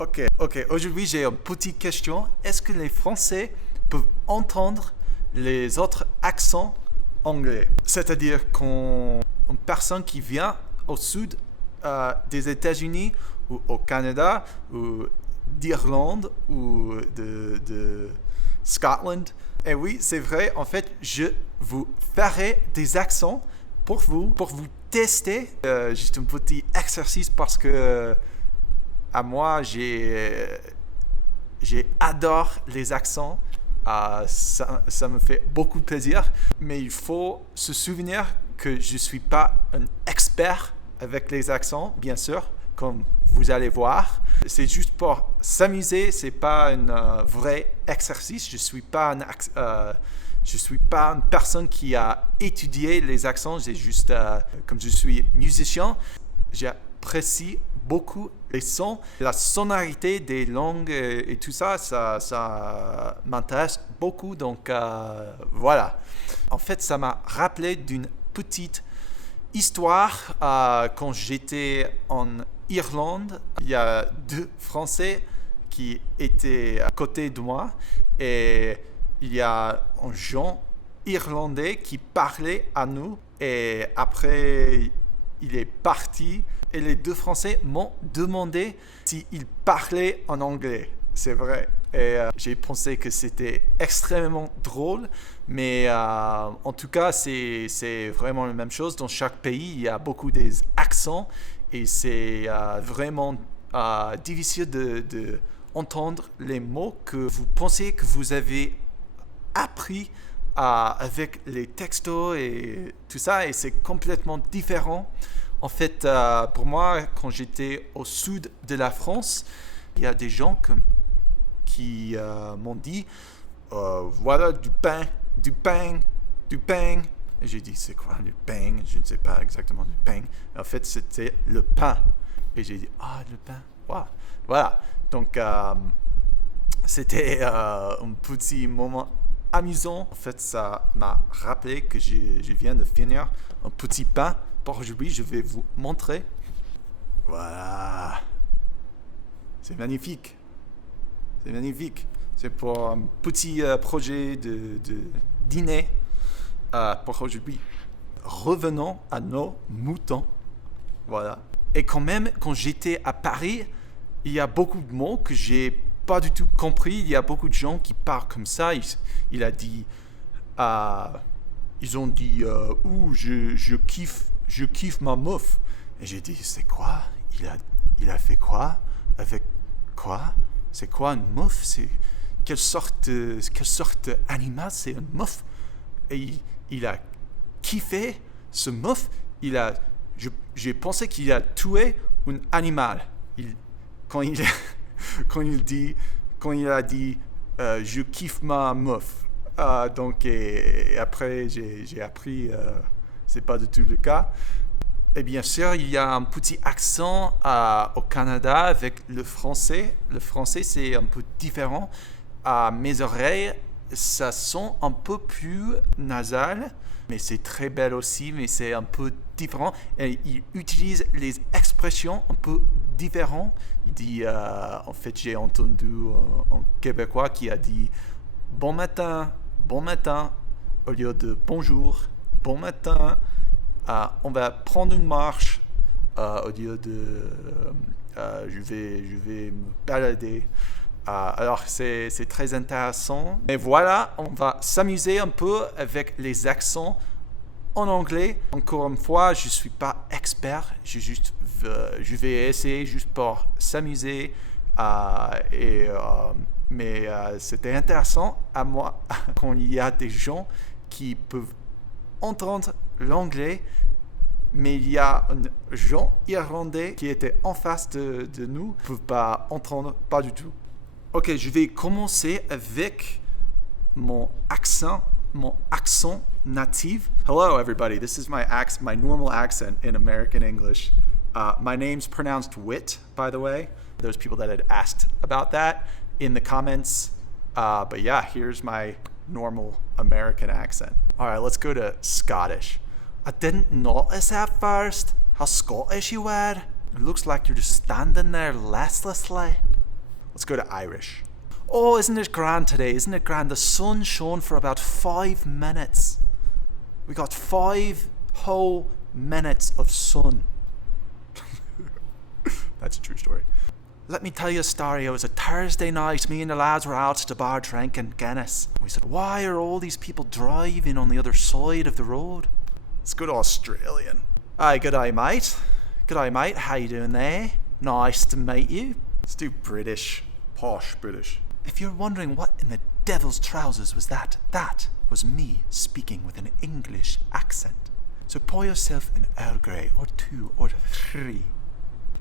Ok. Aujourd'hui, j'ai une petite question. Est-ce que les Français peuvent entendre les autres accents anglais? C'est-à-dire qu'une personne qui vient au sud des États-Unis ou au Canada ou d'Irlande ou de Scotland. Et oui, c'est vrai. En fait, je vous ferai des accents pour vous tester. Juste un petit exercice parce que à moi, j'adore les accents. Ça me fait beaucoup plaisir. Mais il faut se souvenir que je ne suis pas un expert avec les accents, bien sûr, comme vous allez voir. C'est juste pour s'amuser, c'est pas un vrai exercice. Je suis pas une personne qui a étudié les accents. J'ai juste, comme je suis musicien, j'apprécie beaucoup les sons, la sonorité des langues et tout ça, ça m'intéresse beaucoup. Donc voilà. En fait, ça m'a rappelé d'une petite histoire quand j'étais en Irlande. Il y a deux Français qui étaient à côté de moi et il y a un Jean irlandais qui parlait à nous et après il est parti et les deux Français m'ont demandé s'ils parlaient en anglais. C'est vrai. Et j'ai pensé que c'était extrêmement drôle, mais en tout cas, c'est vraiment la même chose. Dans chaque pays, il y a beaucoup des accents et c'est vraiment difficile de entendre les mots que vous pensez que vous avez appris avec les textos et tout ça, et c'est complètement différent. En fait, pour moi, quand j'étais au sud de la France, il y a des gens qui m'ont dit voilà du pain. Et j'ai dit c'est quoi du pain? Je ne sais pas exactement du pain. En fait, c'était le pain. Et j'ai dit le pain. Wow. Voilà. Donc c'était un petit moment amusant. En fait, ça m'a rappelé que je viens de finir un petit pain. Pour aujourd'hui, je vais vous montrer. Voilà. C'est magnifique. C'est magnifique. C'est pour un petit projet de dîner pour aujourd'hui. Revenons à nos moutons. Voilà. Et quand même, quand j'étais à Paris, il y a beaucoup de mots que j'ai pas du tout compris. Il y a beaucoup de gens qui parlent comme ça. Ils ont dit je kiffe ma meuf. Et j'ai dit c'est quoi? Il a fait quoi? Avec quoi? C'est quoi une meuf? C'est quelle sorte d'animal c'est une meuf? Et il a kiffé ce meuf. J'ai pensé qu'il a tué un animal. Quand il a dit je kiffe ma meuf. Donc et après j'ai appris c'est pas du tout le cas. Et bien sûr, il y a un petit accent au Canada avec le français. Le français, c'est un peu différent. À mes oreilles, ça sent un peu plus nasal, mais c'est très belle aussi, mais c'est un peu différent. Et il utilise les expressions un peu différentes. Il dit, en fait, j'ai entendu un Québécois qui a dit « bon matin » au lieu de « bonjour »,« bon matin ». On va prendre une marche au lieu de je vais me balader. Alors c'est très intéressant. Mais voilà, on va s'amuser un peu avec les accents en anglais. Encore une fois, je ne suis pas expert. Je vais essayer juste pour s'amuser. Mais c'était intéressant à moi quand il y a des gens qui peuvent entendre l'anglais, mais il y a un Jean irlandais qui était en face de nous, ne peut pas entendre, pas du tout. Ok, je vais commencer avec mon accent native. Hello everybody, this is my normal accent in American English. My name's pronounced Wit, by the way. There's people that had asked about that in the comments. But yeah, here's my normal American accent. All right, let's go to Scottish. I didn't notice at first how Scottish you were. It looks like you're just standing there listlessly. Let's go to Irish. Oh, isn't it grand today? Isn't it grand? The sun shone for about 5 minutes. We got 5 whole minutes of sun. That's a true story. Let me tell you a story. It was a Thursday night. Me and the lads were out at the bar drinking Guinness. We said, why are all these people driving on the other side of the road? It's good Australian. Aye, good eye, mate. Good eye, mate. How you doing there? Nice to meet you. Let's do British. Posh British. If you're wondering what in the devil's trousers was that was me speaking with an English accent. So pour yourself an Earl Grey or 2 or 3.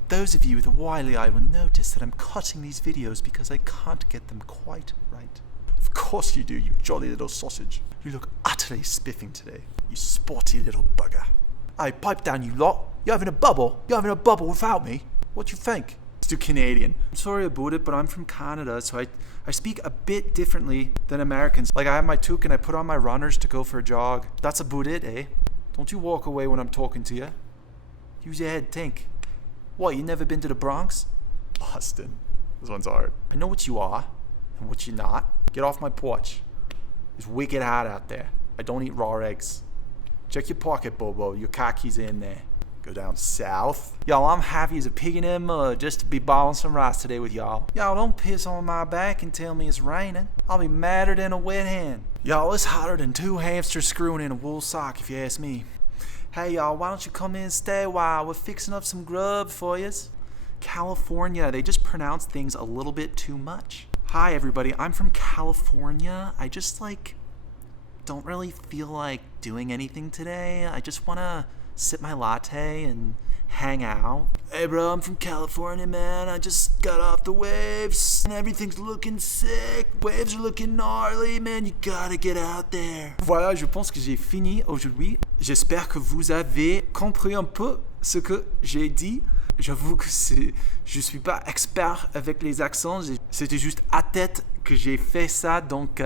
Those of you with a wily eye will notice that I'm cutting these videos because I can't get them quite right. Of course you do, you jolly little sausage. You look utterly spiffing today, you sporty little bugger. Aye, pipe down, you lot. You're having a bubble? You're having a bubble without me? What do you think? Let's do Canadian. I'm sorry about it, but I'm from Canada, so I speak a bit differently than Americans. Like I have my toque and I put on my runners to go for a jog. That's about it, eh? Don't you walk away when I'm talking to you. Use your head, think. What, you never been to the Bronx? Boston. This one's hard. I know what you are and what you're not. Get off my porch. It's wicked hot out there. I don't eat raw eggs. Check your pocket, Bobo. Your car keys are in there. Go down south. Y'all, I'm happy as a pig in that mud just to be balling some rice today with y'all. Y'all don't piss on my back and tell me it's raining. I'll be madder than a wet hen. Y'all, it's hotter than 2 hamsters screwing in a wool sock if you ask me. Hey y'all, why don't you come in and stay a while? We're fixing up some grub for yous. California, they just pronounce things a little bit too much. Hi everybody, I'm from California. I just don't really feel like doing anything today. I just wanna sip my latte and hang out. Hey bro, I'm from California, man. I just got off the waves and everything's looking sick. Waves are looking gnarly, man. You gotta get out there. Voilà, je pense que j'ai fini aujourd'hui. J'espère que vous avez compris un peu ce que j'ai dit. J'avoue que je suis pas expert avec les accents. C'était juste à tête que j'ai fait ça. Donc,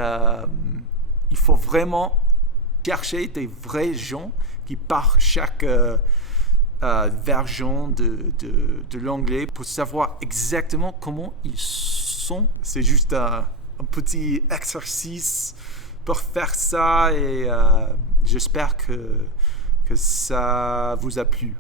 il faut vraiment chercher des vrais gens qui parlent chaque version de l'anglais pour savoir exactement comment ils sont. C'est juste un petit exercice pour faire ça et j'espère que ça vous a plu.